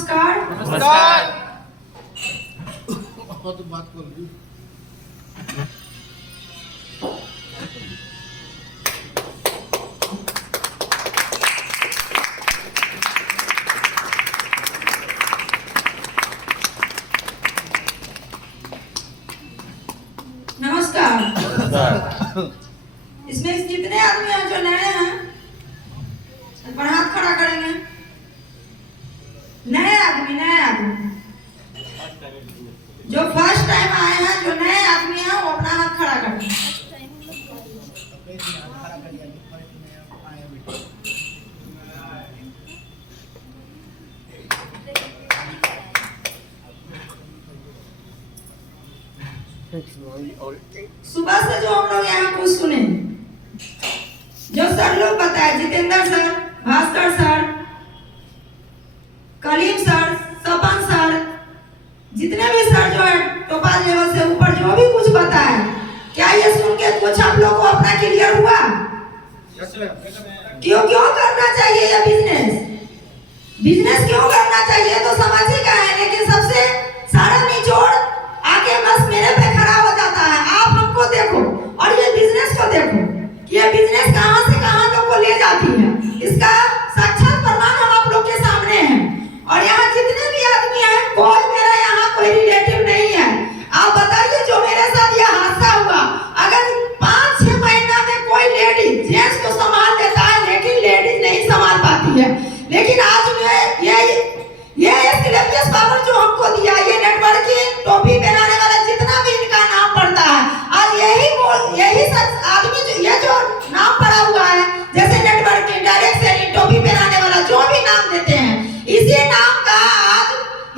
नमस्कार। नमस्कार। तो बात कर ली। नमस्कार। इसमें कितने आदमी हैं जो नए हैं? एक बार हाथ खड़ा करेंगे। नए आदमी जो फर्स्ट टाइम आए हैं, जो नए आदमी हैं, वो अपना हाथ खड़ा करें। सुबह से जो हम लोग यहाँ कुछ सुने, जो सर लोग बताए, Jitendra sir, Bhaskar sir, Kaleem sir, Sapan sir, जितने भी सर जो है टोपाल लेवल से ऊपर जो भी कुछ बताए, क्या ये सुन के कुछ आप लोग को अपना क्लियर हुआ? क्यों करना चाहिए ये बिजनेस क्यों करना चाहिए? तो समझ ही का है, लेकिन सबसे सारा निचोड़ आके बस मेरे पे खड़ा हो जाता है। आप हमको देखो और ये बिजनेस को देखो, ये बिजनेस कहां से कहां तक को ले जाती है, इसका साक्षात प्रमाण हम आप लोग के सामने है। और यहाँ जितने भी आदमी हैं, कोई मेरा यहाँ कोई रिलेटिव नहीं है। आप बताइए, जो मेरे साथ ये हादसा हुआ, अगर 5-6 महीना में कोई लेडीज जेंट्स को संभाल लेता है, लेकिन लेडीज नहीं संभाल पाती है। लेकिन आज में ये एस्क्लेपियस पावर जो हमको दिया, ये नेटवर्किंग टोपी पहनाने वाला जितना भी इनका नाम पड़ता है, आज यही सब आदमी जो नाम पड़ा हुआ है, जैसे नेटवर्किंग, डायरेक्ट सेलिंग, टोपी पहनाने वाला, जो भी नाम देते हैं, इसी नाम का आज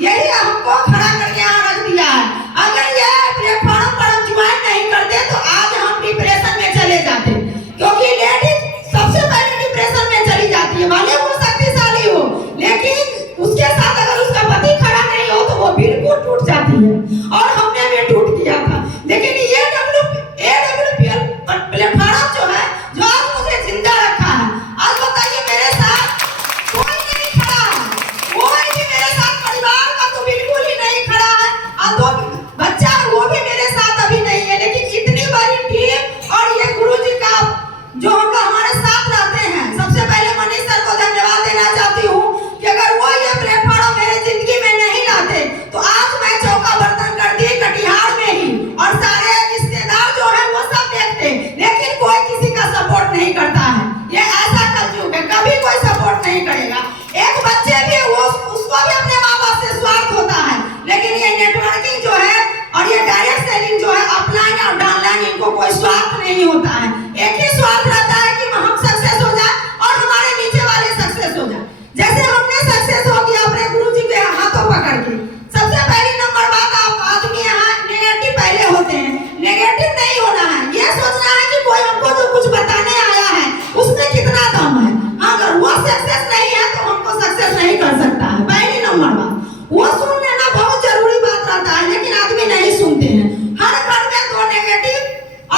यही हमको खड़ा करके यहाँ रख दिया है। अगर ये प्लेटफॉर्म पर हम ज्वाइन नहीं करते तो आज हम डिप्रेशन में चले जाते, क्योंकि लेडीज सबसे पहले डिप्रेशन में चली जाती है। भले वो शक्तिशाली हो, लेकिन उसके साथ अगर उसका पति खड़ा नहीं हो तो वो बिल्कुल टूट जाती है। और हमने भी टूट दिया था। लेकिन ये AWPL प्लेटफॉर्म जो है, जो आज मुझे जिंदा रखा है, आज बताइए मेरे साथ कोई नहीं खड़ा है, कोई भी मेरे साथ परिवार का तो बिल्कुल ही नहीं खड़ा है। और 2 बच्चा वो भी मेरे साथ अभी नहीं है। लेकिन इतनी बड़ी टीम और ये गुरुजी का जो हम लोग हमारे साथ रहते हैं, सबसे पहले मनीष सर को धन्यवाद देना चाहती हूँ कि अगर वो ये प्लेटफॉर्म मेरे जिंदगी में नहीं लाते तो आज मैं चौका बर्तन करती कटिहार में ही, और सारे रिश्तेदार जो है वो सब देखते, लेकिन कोई किसी का सपोर्ट नहीं करता है। ये ऐसा कलयुग है, कभी कोई सपोर्ट नहीं करेगा। एक बच्चे भी उसको भी अपने माँ बाप से स्वार्थ होता है, लेकिन ये नेटवर्किंग जो है और ये डायरेक्ट सेलिंग जो है, ऑफलाइन और ऑनलाइन, इनको कोई स्वार्थ नहीं होता है। एक ही स्वार्थ रहता है कि हम सक्सेस हो जाए और हमारे नीचे वाले सक्सेस हो जाए। जैसे हमने सक्सेस हो गया अपने गुरुजी के हाथों पकड़ के। सबसे पहली नंबर बात, आप आदमी यहाँ नेगेटिव पहले होते हैं, नेगेटिव नहीं होना है। ये सोचना है कि कोई हमको जो कुछ बताने आया है उसमें कितना दम है। अगर वो सक्सेस नहीं है तो हमको सक्सेस नहीं कर सकता है। पहली नंबर बात, वो सुन लेना बहुत जरूरी बात रहता है, लेकिन आदमी नहीं सुनते हैं। हर घर में 2 नेगेटिव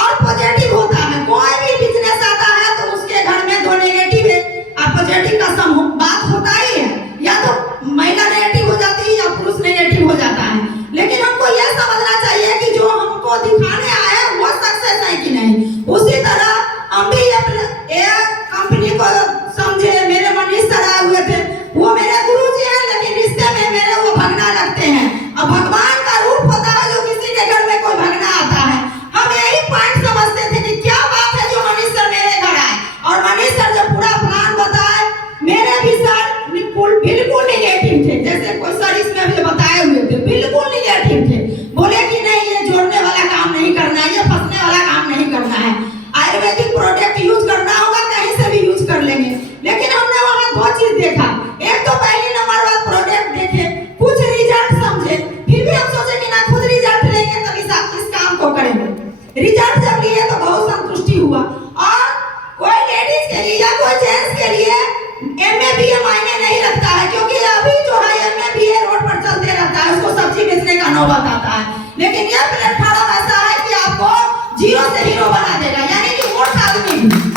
और पॉजिटिव होता है। कोई भी बिजनेस आता है तो उसके घर में 2 नेगेटिव है और पॉजिटिव का सम बात होता ही है। या तो महिला नेगेटिव हो जाती है या पुरुष नेगेटिव हो जाता है। लेकिन हमको यह समझना चाहिए कि जो हमको दिखाने आए हैं वो सक्सेस है कि नहीं। उसी तरह हम भी एक कंपनी को समझे, मेरे मनीष सर आए हुए थे, वो मेरे गुरुजी हैं, लेकिन रिश्ते में मेरे वो भगना लगते हैं। अब भगवान का रूप होता है जो किसी के घर में कोई भगना आता है। हम यही पॉइंट समझते थे कि क्या बात है जो मनीष सर मेरे घर आए, और मनीष सर जब पूरा प्लान बताए, मेरे भी सर बिल्कुल नेगेटिव थे। जैसे कोई सर इसमें भी बताए हुए थे, बिल्कुल नेगेटिव थे। बोले कि नहीं, ये जोड़ने वाला काम नहीं करना है, ये फंसने वाला काम नहीं करना है, आयुर्वेदिक प्रोडक्ट यूज करना होगा, कहीं से भी यूज कर लेंगे। लेकिन हमने वहाँ 2 चीज देखा। एक तो पहली नंबर बात, प्रोडक्ट देखे, कुछ रिजल्ट समझे, फिर भी हम सोचे कि ना खुद रिजल्ट लेंगे तभी इस काम को करेंगे। रिजल्ट जब लिए तो बहुत संतुष्टि हुआ। और कोई लेडीज के लिए या कोई जेंट्स के लिए MA BA मायने नहीं रखता है, क्योंकि अभी जो है MA BA रोड पर चलते रहता है, उसको सब्जी बेचने का नौबत आता है। लेकिन यह प्लेटफॉर्म ऐसा है कि आपको 0 से हीरो बना देगा, यानी कि मूर्ख आदमी भी।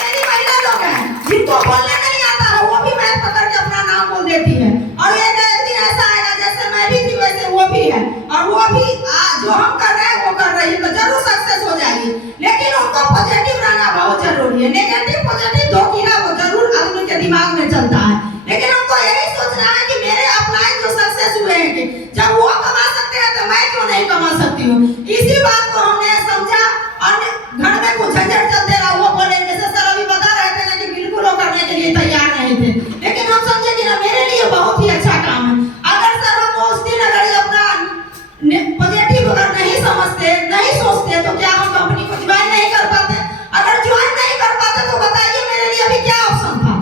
मेरी महिला लोग हैं जिनको बोलने नहीं आता है, वो भी मैं पकड़ के अपना नाम बोल देती है। पॉजिटिव रहना बहुत जरूरी है। नेगेटिव पॉजिटिव दो कीड़ा वो जरूर आदमी के दिमाग में चलता है, लेकिन हमको यही सोचना है कि मेरे अपलाइन जो सक्सेस हुए हैं कि जब वो कमा सकते हैं तो मैं क्यों नहीं कमा सकती हूँ। इसी बात को हमने समझा और घर में कुछ झंझट चलते रहा। वो बोले जैसे सर अभी बता रहे थे ना कि बिल्कुल वो करने के लिए तैयार नहीं थे, लेकिन हम समझे कि ना मेरे लिए बहुत ही अच्छा काम है। अगर सर हम उस दिन अगर अपना पॉजिटिव अगर नहीं समझते नहीं सोचते तो क्या हम कंपनी को ज्वाइन नहीं कर पाते? अगर ज्वाइन नहीं कर पाते तो बताइए मेरे लिए अभी क्या ऑप्शन था?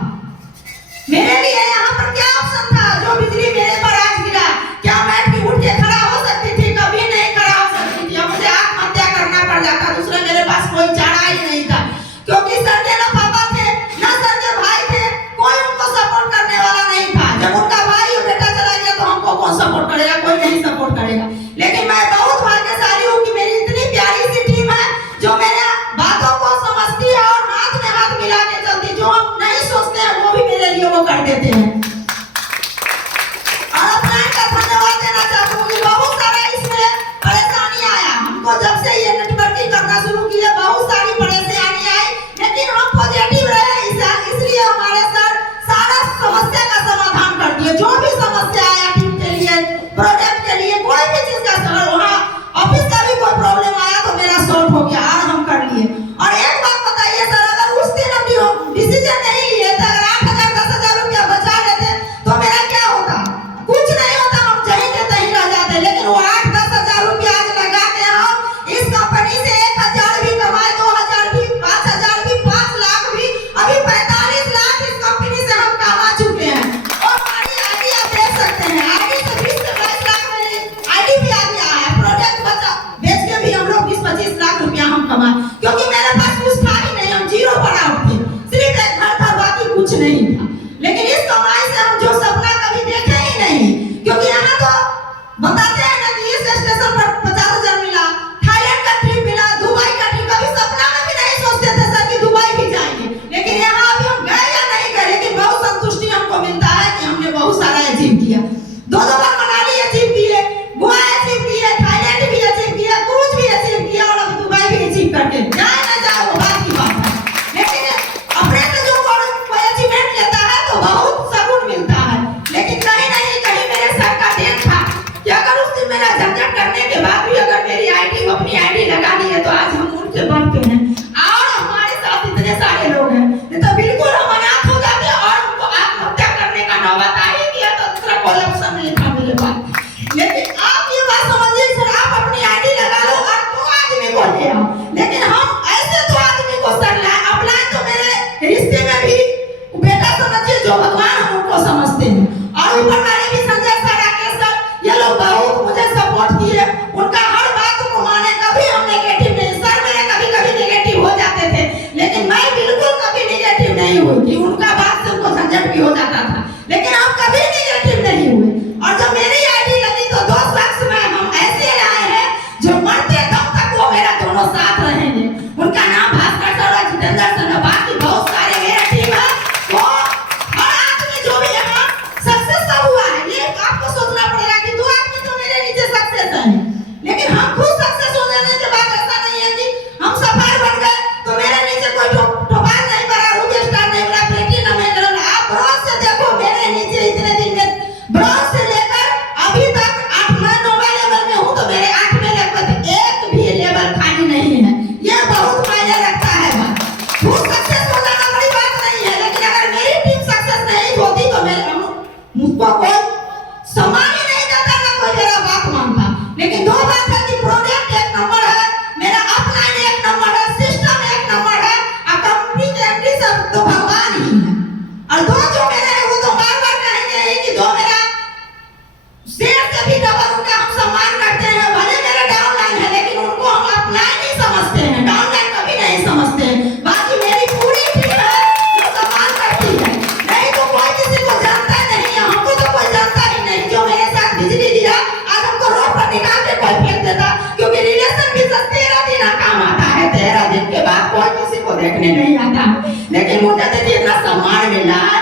मेरे लिए यहाँ पर क्या ऑप्शन था? जो बिजली मेरे पर आज गिरा, क्या मैं भी उठ के खड़ा हो सकती थी? कभी नहीं खड़ा हो सकती थी। मुझे आत्महत्या करना पड़ जाता, दूसरा मेरे पास कोई चारा ही नहीं था, क्योंकि सर के ना पापा थे ना सर के भाई थे, कोई उनको सपोर्ट करने वाला नहीं था। जब उनका भाई और बेटा चला गया तो हमको कौन सपोर्ट करेगा? कोई नहीं सपोर्ट करेगा। लेकिन मैं बहुत भाग्यशाली हूँ कि मेरी इतनी प्यारी सी टीम है जो मेरे बातों को समझती है और हाथ में हाथ मिला के चलती। जो हम नहीं सोचते हैं वो भी मेरे लिए वो कर देते हैं। और अपना का धन्यवाद देना चाहूँगी। बहुत सारा इसमें परेशानी आया हमको, जब से ये नेटवर्किंग करना शुरू किया बहुत सारी परेशानी आई, लेकिन हम पॉजिटिव रहे। इसलिए हमारे सर सारा समस्या का समाधान कर दिए। जो भी समस्या आया टीम के लिए, प्रोजेक्ट के लिए, कोई भी चीज का सर वहाँ ऑफिस का भी कोई प्रॉब्लम आया तो मेरा सॉल्व हो गया और हम कर लिए। और एक बात बताइए सर, अगर उस दिन हम डिसीजन नहीं लिए थे, अगर 8,000 10,000 रुपया बचा लेते तो मेरा क्या होता? कुछ नहीं होता, हम जहीं के तहीं रह जाते। लेकिन वो 8-10 हजार रुपया आज लगा के हम इस कंपनी से 1,000 भी कमाए, 2,000 भी, 5,000 भी, 5 लाख भी, अभी 45 लाख इस कंपनी से हम कमा चुके हैं। और हमारी आईडी आप देख सकते हैं, आईडी से 20 से 22 लाख में आईडी भी आ गया है। प्रोजेक्ट बचा बेच के भी हम लोग 20-25 लाख रुपया हम कमाए, क्योंकि मेरे पास कुछ था ही नहीं। हम जीरो पर आउट थे, सिर्फ एक घर था, बाकी कुछ नहीं था। लेकिन इस कमाई से हम जो सपना कभी देखे ही नहीं, क्योंकि यहाँ तो बताते हैं ना कि इस स्टेशन पर 50,000 मिला, थाईलैंड का ट्रिप मिला, दुबई का ट्रिप, कभी सपना में भी नहीं सोचते थे सर कि दुबई भी जाएंगे। लेकिन यहाँ अभी हम गए या नहीं गए, लेकिन बहुत संतुष्टि हमको मिलता है कि हमने बहुत सारा अचीव किया। 2 बार मनाली अचीव किए, गोवा अचीव किए, थाईलैंड भी अचीव किया, क्रूज भी अचीव किया और अभी दुबई भी अचीव करके जाए ना जाए वो बात की बात है। लेकिन अपने से जो कोई अचीवमेंट लेता है तो बहुत सुकून मिलता है। लेकिन कहीं नहीं कहीं मेरे सर का देन था कि अगर उस दिन मेरा झंझट करने के बाद भी अगर मेरी आईडी अपनी आईडी लगा ली है तो आज हम उनके बनते हैं और हमारे साथ इतने सारे लोग हैं। नहीं तो बिल्कुल हम अनाथ हो जाते और हमको आत्महत्या करने का नौबत आ ही गया तो दूसरा कोई ऑप्शन नहीं था मेरे पास। लेकिन आप ये बात समझिए सर, आप अपनी आईडी लगा लो और 2 आदमी को ले आओ। लेकिन हम ऐसे 2 आदमी को सर लाए, अपलाइन तो मेरे रिश्ते में भी बेटा समझिए जो भगवान हम उनको समझते हैं। और ऊपर वाले भी संजय सर, राकेश सर, ये लोग बहुत मुझे सपोर्ट किए। उनका हर बात को माने, कभी हम नेगेटिव नहीं। सर मेरे कभी-कभी नेगेटिव हो जाते थे, लेकिन मैं बिल्कुल कभी नेगेटिव नहीं हुई थी। उनका बात से उनको झंझट भी हो जाता था, लेकिन हम कभी नेगेटिव नहीं हुए। और जब मेरी आईडी लगी तो 2 शख्स में हम ऐसे आए हैं जो मरते दम तक वो मेरा दोनों साथ रहेंगे। उनका नाम भास्कर सर और जितेंद्र सर, बाकी बहुत सारे मेरा टीम है। वो हर आदमी जो भी यहाँ सक्सेस सब हुआ है, ये आपको सोचना पड़ेगा कि 2 आदमी तो मेरे नीचे सक्सेस है, लेकिन हम खुद सक्सेस हो जाने के बाद ऐसा नहीं है कि हम सफाई बन गए तो मेरे नीचे कोई ठोपार नहीं बना, रूबी स्टार नहीं बना, प्लेटिनम नहीं बना। आप ब्रॉन्ज से देखो मेरे नीचे इतने दिन में, ब्रॉन्ज से लेकर अभी तक 8-9 लेवल में हूँ तो मेरे 8वें लेवल तक एक भी लेवल खाली नहीं है। ये बहुत मायने रखता है। बात खुद सक्सेस हो जाना बड़ी बात नहीं है, लेकिन अगर मेरी टीम सक्सेस नहीं होती तो मेरे मुझको कोई सम्मान ही नहीं देता, ना कोई मेरा बात मानता। लेकिन 2 बात है कि प्रोजेक्ट 1 नंबर है, मेरा अपलाइन 1 नंबर है, सिस्टम 1 नंबर है, और कंपनी के एमडी सब तो भगवान ही है। और 2 जो मेरे हैं वो तो बार-बार कहेंगे कि 2 मेरा शेयर से भी डबल उनका हम सम्मान करते हैं। भले मेरा डाउनलाइन है, लेकिन उनको हम अपलाइन ही समझते हैं, डाउनलाइन कभी नहीं समझते हैं। बाकी मेरी पूरी टीम है जो सम्मान करती है। नहीं तो कोई किसी को जानता नहीं है, हमको तो कोई जानता ही नहीं। जो मेरे साथ बिजली दिया आज हमको रोड पर निकाल के कोई फेंक देता, क्योंकि रिलेशन भी 13 दिन काम आता है। 13 दिन के बाद कोई किसी को देखने नहीं आता। लेकिन मुझे देखिए इतना सम्मान मिल रहा है